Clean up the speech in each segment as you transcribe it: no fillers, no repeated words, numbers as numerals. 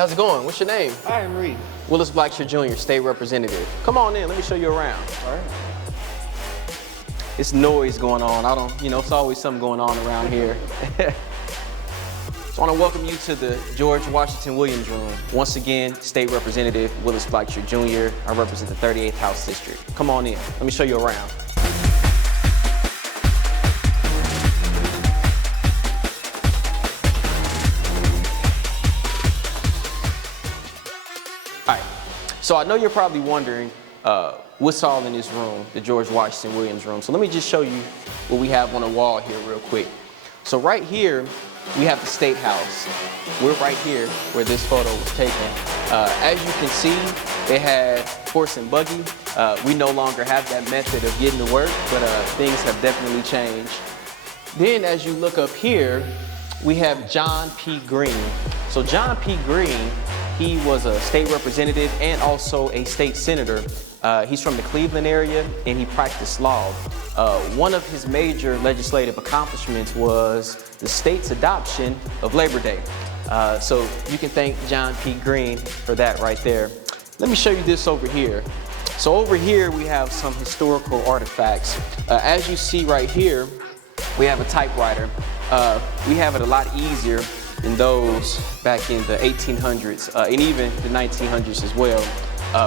how's it going? What's your name? Hi, I'm Reed. Willis Blackshear Jr., State Representative. Come on in, let me show you around. All right. It's noise going on. It's always something going on around here. So I want to welcome you to the George Washington Williams Room. Once again, State Representative Willis Blackshear Jr. I represent the 38th House District. Come on in, let me show you around. All right, so I know you're probably wondering what's all in this room, the George Washington Williams Room. So let me just show you what we have on the wall here real quick. So right here, we have the Statehouse. We're right here where this photo was taken. As you can see, they had horse and buggy. We no longer have that method of getting to work, but things have definitely changed. Then as you look up here, we have John P. Green. So John P. Green, he was a state representative and also a state senator. He's from the Cleveland area and he practiced law. One of his major legislative accomplishments was the state's adoption of Labor Day. So you can thank John P. Green for that right there. Let me show you this over here. So over here we have some historical artifacts. As you see right here, we have a typewriter. We have it a lot easier than those back in the 1800s and even the 1900s as well.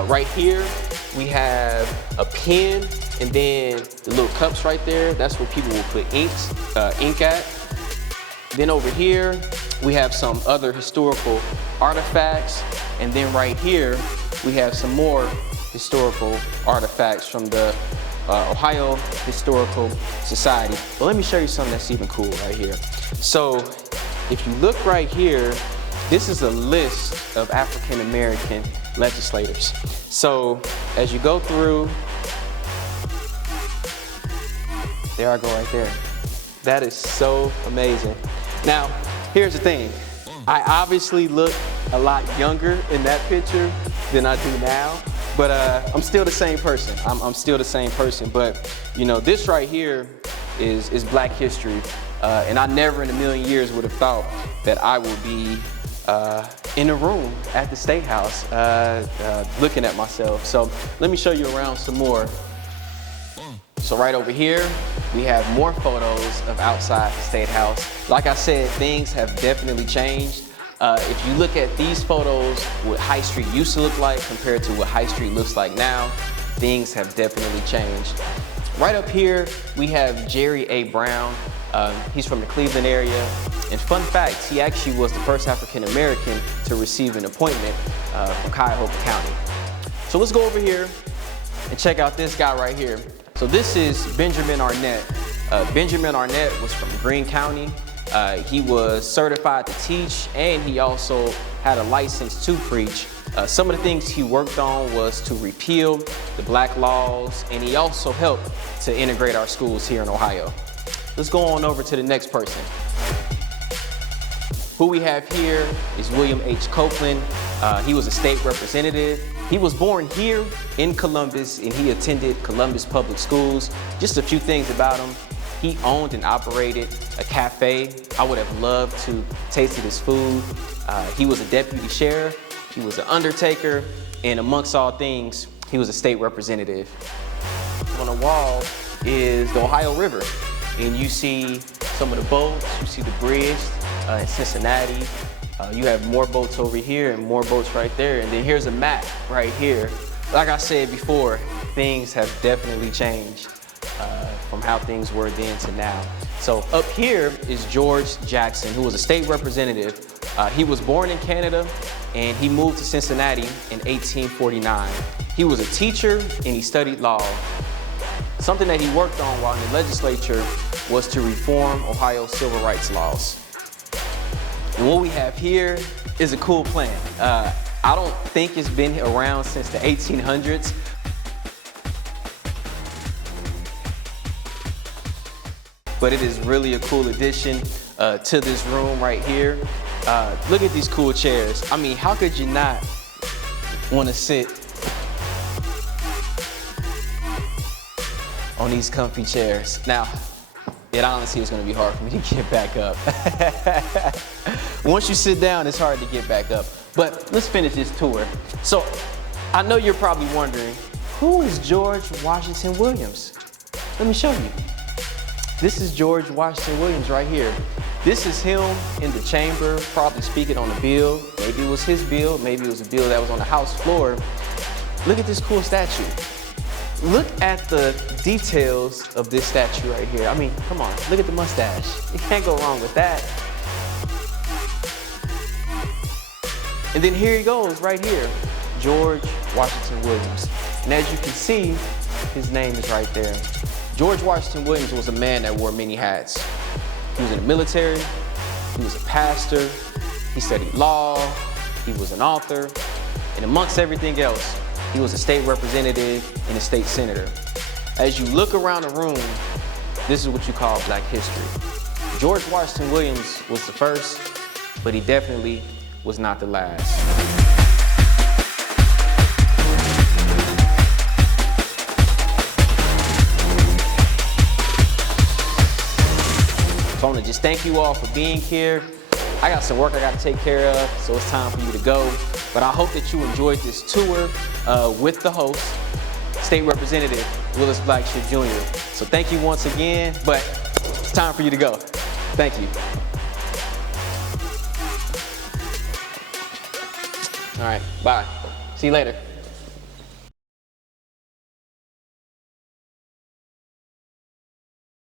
Right here, we have a pen, and then the little cups right there, that's where people will put ink at. Then over here, we have some other historical artifacts, and then right here, we have some more historical artifacts from the Ohio Historical Society. But let me show you something that's even cool right here. So if you look right here, this is a list of African American legislators. So as you go through, there I go right there. That is so amazing. Now, here's the thing. I obviously look a lot younger in that picture than I do now, but I'm still the same person. I'm still the same person, but you know, this right here is Black history, and I never in a million years would have thought that I would be in a room at the Statehouse looking at myself. So let me show you around some more. So right over here, we have more photos of outside the Statehouse. Like I said, things have definitely changed. If you look at these photos, what High Street used to look like compared to what High Street looks like now, things have definitely changed. Right up here, we have Jerry A. Brown. He's from the Cleveland area. And fun fact, he actually was the first African American to receive an appointment from Cuyahoga County. So let's go over here and check out this guy right here. So this is Benjamin Arnett. Benjamin Arnett was from Greene County. He was certified to teach, and he also had a license to preach. Some of the things he worked on was to repeal the black laws, and he also helped to integrate our schools here in Ohio. Let's go on over to the next person. Who we have here is William H. Copeland. He was a state representative. He was born here in Columbus, and he attended Columbus Public Schools. Just a few things about him. He owned and operated a cafe. I would have loved to taste his food. He was a deputy sheriff. He was an undertaker, and amongst all things, he was a state representative. On the wall is the Ohio River, and you see some of the boats. You see the bridge in Cincinnati. You have more boats over here and more boats right there, and then here's a map right here. Like I said before, things have definitely changed from how things were then to now. So up here is George Jackson, who was a state representative. He was born in Canada, and he moved to Cincinnati in 1849. He was a teacher, and he studied law. Something that he worked on while in the legislature was to reform Ohio's civil rights laws. And what we have here is a cool plant. I don't think it's been around since the 1800s. But it is really a cool addition to this room right here. Look at these cool chairs. I mean, how could you not want to sit on these comfy chairs? Now, it honestly is going to be hard for me to get back up. Once you sit down, it's hard to get back up. But let's finish this tour. So I know you're probably wondering, who is George Washington Williams? Let me show you. This is George Washington Williams right here. This is him in the chamber, probably speaking on a bill. Maybe it was his bill, maybe it was a bill that was on the House floor. Look at this cool statue. Look at the details of this statue right here. I mean, come on, look at the mustache. You can't go wrong with that. And then here he goes, right here, George Washington Williams. And as you can see, his name is right there. George Washington Williams was a man that wore many hats. He was in the military, he was a pastor, he studied law, he was an author, and amongst everything else, he was a state representative and a state senator. As you look around the room, this is what you call Black history. George Washington Williams was the first, but he definitely was not the last. So I want to just thank you all for being here. I got some work I got to take care of, so it's time for you to go. But I hope that you enjoyed this tour with the host, State Representative Willis Blackshear Jr. So thank you once again, but it's time for you to go. Thank you. All right, bye. See you later.